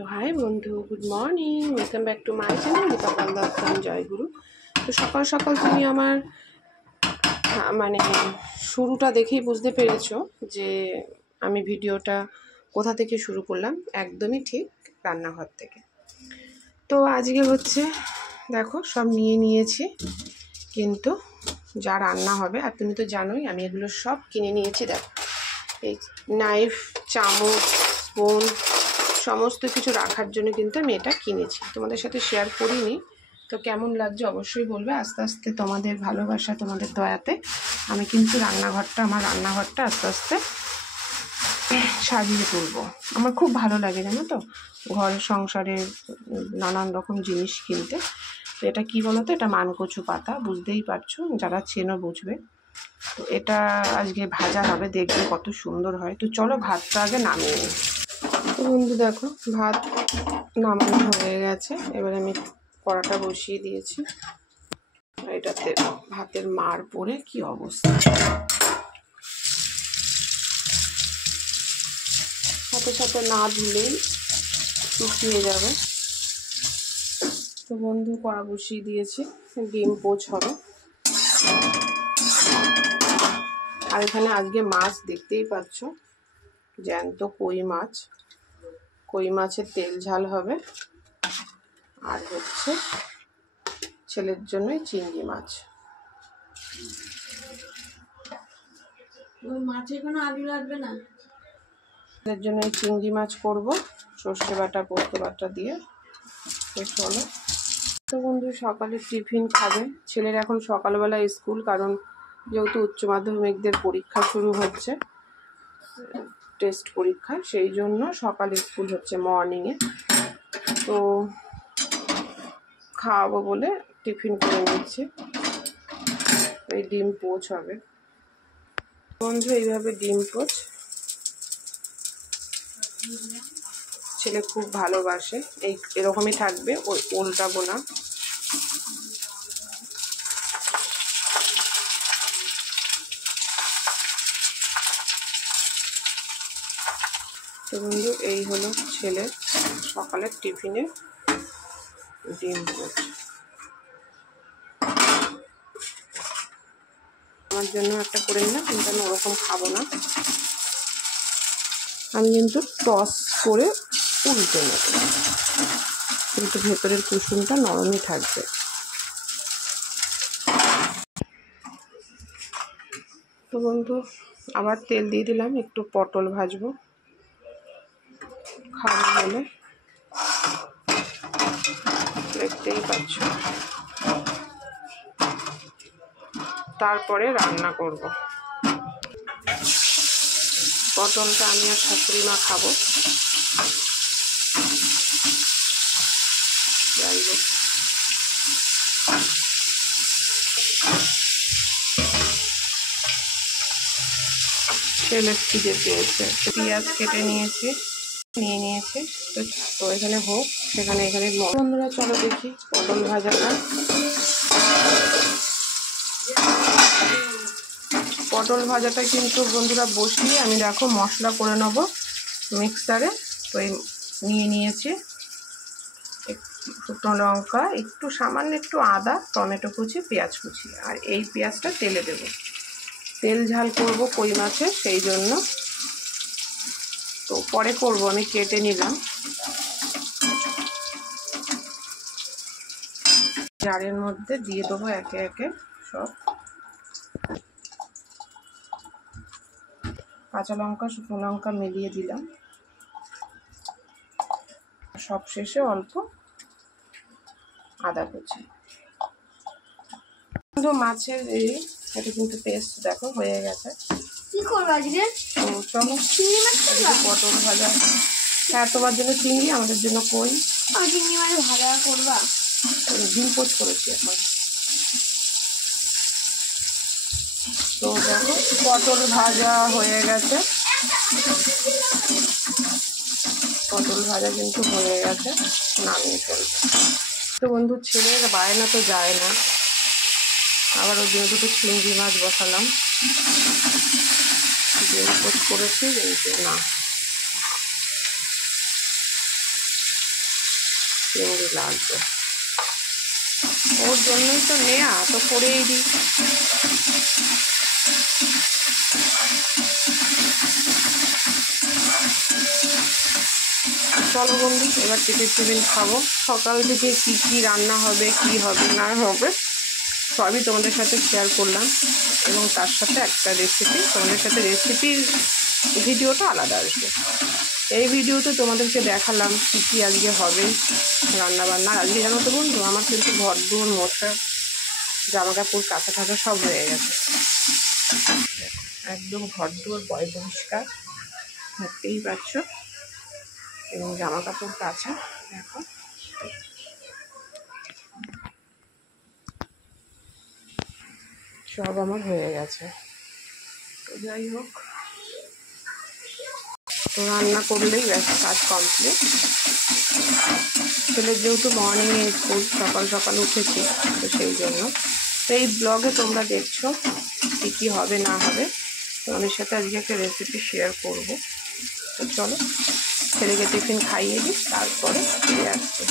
তো হাই বন্ধু, good morning, welcome back to my channel Dipa Dastan জয়গুরু। তো সকাল সকাল তুমি আমার মানে শুরুটা দেখেই বুঝতে পেরেছো যে আমি ভিডিওটা কোথা থেকে শুরু করলাম। একদমই ঠিক, রান্নাঘর থেকে। তো আজকে হচ্ছে দেখো সব নিয়ে নিয়েছি, কিন্তু যা রান্না হবে, আর তুমি তো জানোই আমি এগুলো সব কিনে নিয়েছি। দেখো এই নাইফ, চামচ, স্পুন সমস্ত কিছু রাখার জন্য কিন্তু আমি এটা কিনেছি, তোমাদের সাথে শেয়ার করিনি। তো কেমন লাগছে অবশ্যই বলবে। আস্তে আস্তে তোমাদের ভালোবাসা, তোমাদের দয়াতে আমি কিন্তু আমার রান্নাঘরটা আস্তে আস্তে সাজিয়ে তুলবো। আমার খুব ভালো লাগে জানো তো, ঘর সংসারের নানান রকম জিনিস কিনতে। তো এটা কি বলো তো, এটা মানকচু পাতা, বুঝতেই পারছো, যারা চেনো বুঝবে। তো এটা আজকে ভাজা হবে, দেখবে কত সুন্দর হয়। তো চলো ভাতটা আগে নামিয়ে নিই। তো বন্ধু দেখো ভাত নামানো হয়ে গেছে, এবার আমি কড়াটা বসিয়ে দিয়েছি। এটাতে ভাতের মার পড়ে কি অবস্থা, সাথে সাথে না ধুলেই শুকিয়ে যাবে। তো বন্ধু কড়া বসিয়ে দিয়েছি, ডিম পোচ হবে। আর এখানে আজকে মাছ দেখতেই পাচ্ছ, জ্যান্ত কই মাছ। কই মাছের তেল ঝাল হবে, আর হচ্ছে ছেলের জন্যই চিংড়ি মাছ। ওই মাছে কোনো আলু লাগবে না, ছেলের জন্য এই চিংড়ি মাছ করবো সর্ষে বাটা পোস্ত বাটা দিয়ে। চলো। তো বন্ধু সকালে টিফিন খাবে, ছেলের এখন সকালবেলা স্কুল, কারণ যেহেতু উচ্চ মাধ্যমিকদের পরীক্ষা শুরু হচ্ছে, টেস্ট পরীক্ষা, সেই জন্য সকালে স্কুল হচ্ছে মর্নিংয়ে। তো খাওয়াবো বলে টিফিন করে নিচ্ছি। এই ডিম পোচ হবে বন্ধু, এইভাবে ডিম পোচ ছেলে খুব ভালোবাসে। এরকমই থাকবে, ওই উল্টাবো না। তো বন্ধু এই হলো ছেলের সকালের টিফিনে ডিম পোচ। আমার জন্য একটা করে নিলাম, কিন্তু আমি ওরকম খাবো না। আমি কিন্তু টস করে উল্টে নেব, কিন্তু ভেতরের কুসুমটা নরমই থাকবে। তো বন্ধু আবার তেল দিয়ে দিলাম, একটু পটল ভাজবো খাবো বলে, দেখতেই পাচ্ছ। তারপরে রান্না করব। পটলটা আমি আর শাশুড়ি মা খাবো। যাই হোক, ছেলে খিদে পেয়েছে, পেঁয়াজ কেটে নিয়েছি, নিয়েছি। তো এখানে হোক, এখানে বন্ধুরা চলো দেখি পটল ভাজাটা। পটল ভাজাটা কিন্তু বন্ধুরা বসিয়ে আমি দেখো মশলা করে নেব মিক্সারে। তো নিয়ে নিয়েছি শুকনো লঙ্কা, একটু সামান্য একটু আদা, টমেটো কুচি, পেঁয়াজ কুচি, আর এই পেঁয়াজটা তেলে দেব। তেল ঝাল করব কই মাছের, সেই জন্য। তো পরে করব, আমি কেটে নিলাম। জারের মধ্যে দিয়ে দেবো একে একে সব। কাঁচা লঙ্কা, শুকনো লঙ্কা মিলিয়ে দিলাম। সব শেষে অল্প আদা কুচি। কিন্তু মাছের এটা কিন্তু পেস্ট দেখো হয়ে গেছে। কি করবো আজকে? তো চলো, চিংড়ি মাছ করবা? পটল ভাজা। হ্যাঁ, তোমার জন্য চিংড়ি, আমাদের জন্য কই। চিংড়ি মাছ ভাজা করবা? ডিম পোচ করেছি এখন। তো দেখো পটল ভাজা হয়ে গেছে, পটল ভাজা কিন্তু হয়ে গেছে, নামিয়ে ফেলবে। তো বন্ধু ছেলের বায়না তো যায় না, আবার ওই জন্য দুটো চিংড়ি মাছ বসালাম। ডিম পোচ করেছি কিন্তু না, চিংড়ি লাগবে, ওর জন্যই তো নেয়া, তো করেই দিই। চলো বন্ধু, এবার টিফিন খাবো। সকাল থেকে কি কি রান্না হবে, কি হবে না হবে সবই তোমাদের সাথে শেয়ার করলাম, এবং তার সাথে একটা রেসিপি, তোমাদের সাথে রেসিপির ভিডিওটা আলাদা আসবে। এই ভিডিওতে তোমাদেরকে দেখালাম কী কী আজকে হবে রান্নাবান্না। আজকে জানো তো বন্ধু, আমার কিন্তু ঘর দুয়ার মোছা, জামা কাপড় কাঁচা টাচা সব হয়ে গেছে, একদম ঘর দুয়ার পরিষ্কার দেখতেই পাচ্ছ, এবং জামা কাপড় কাচা দেখো। সব আমার হয়ে গেছে। তো যাই হোক, তো রান্না করলেই ব্যাস কাজ কমপ্লিট। ছেলের যেহেতু মর্নিংয়ে স্কুল, সকাল সকাল উঠেছি, তো সেই জন্য তো এই ব্লগে তোমরা দেখছো কী কী হবে না হবে। তোমাদের সাথে আজকে একটা রেসিপি শেয়ার করব। তো চলো ছেলেকে টিফিন খাইয়ে দিই, তারপরে ফিরে আসছি।